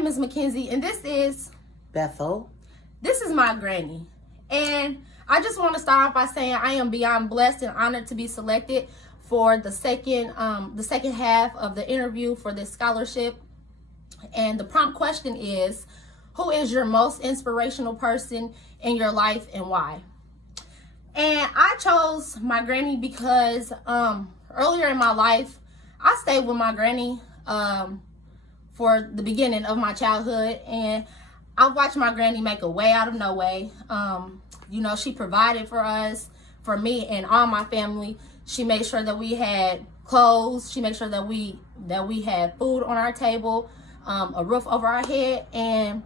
name is Mackenzie, and this is Bethel. This is my granny. And I just want to start off by saying I am beyond blessed and honored to be selected for the second half of the interview for this scholarship. And the prompt question is, who is your most inspirational person in your life and why? And I chose my granny because earlier in my life, I stayed with my granny for the beginning of my childhood, and I watched my granny make a way out of no way. You know, she provided for us, for me and all my family. She made sure that we had clothes. She made sure that we had food on our table, a roof over our head. And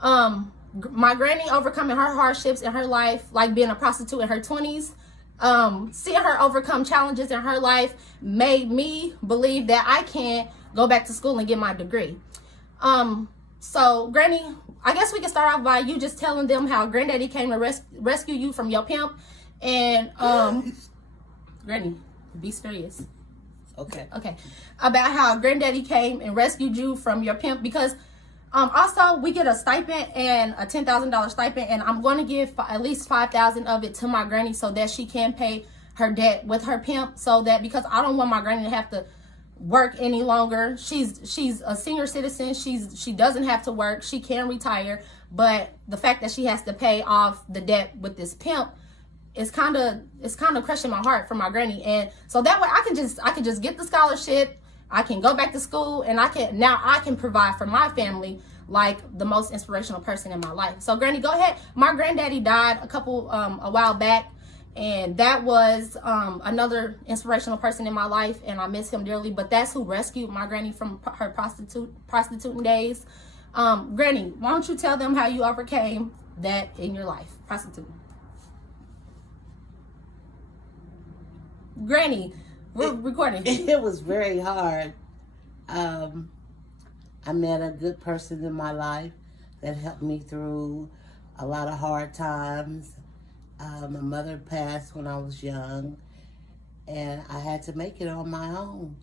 my granny overcoming her hardships in her life, like being a prostitute in her 20s, seeing her overcome challenges in her life made me believe that I can go back to school and get my degree. So Granny, I guess we can start off by you just telling them how Granddaddy came to rescue you from your pimp. And Granny, be serious. Okay. About how Granddaddy came and rescued you from your pimp, because also we get a stipend, and a $10,000 stipend, and I'm going to give at least $5,000 of it to my granny so that she can pay her debt with her pimp, so that, because I don't want my granny to have to work any longer. She's a senior citizen. She doesn't have to work. She can retire, but the fact that she has to pay off the debt with this pimp is kind of crushing my heart for my granny. And so that way I can just get the scholarship. I can go back to school, and I can provide for my family like the most inspirational person in my life. So Granny, go ahead. My granddaddy died a while back, and that was another inspirational person in my life, and I miss him dearly. But that's who rescued my granny from her prostituting days. Granny, why don't you tell them how you overcame that in your life, prostituting? Granny, we're recording. It was very hard. I met a good person in my life that helped me through a lot of hard times. My mother passed when I was young, and I had to make it on my own.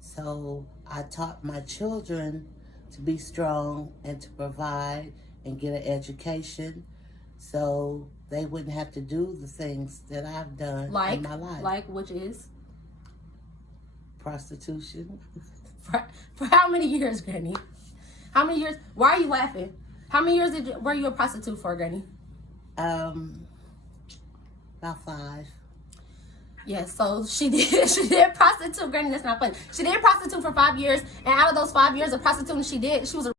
So I taught my children to be strong and to provide and get an education, so they wouldn't have to do the things that I've done in my life. Like, which is? Prostitution. For how many years, Granny? How many years? Why are you laughing? How many years were you a prostitute for, Granny? About 5. Yes, so she did prostitute, Granny. That's not funny. She did prostitute for 5 years, and out of those 5 years of prostituting she was a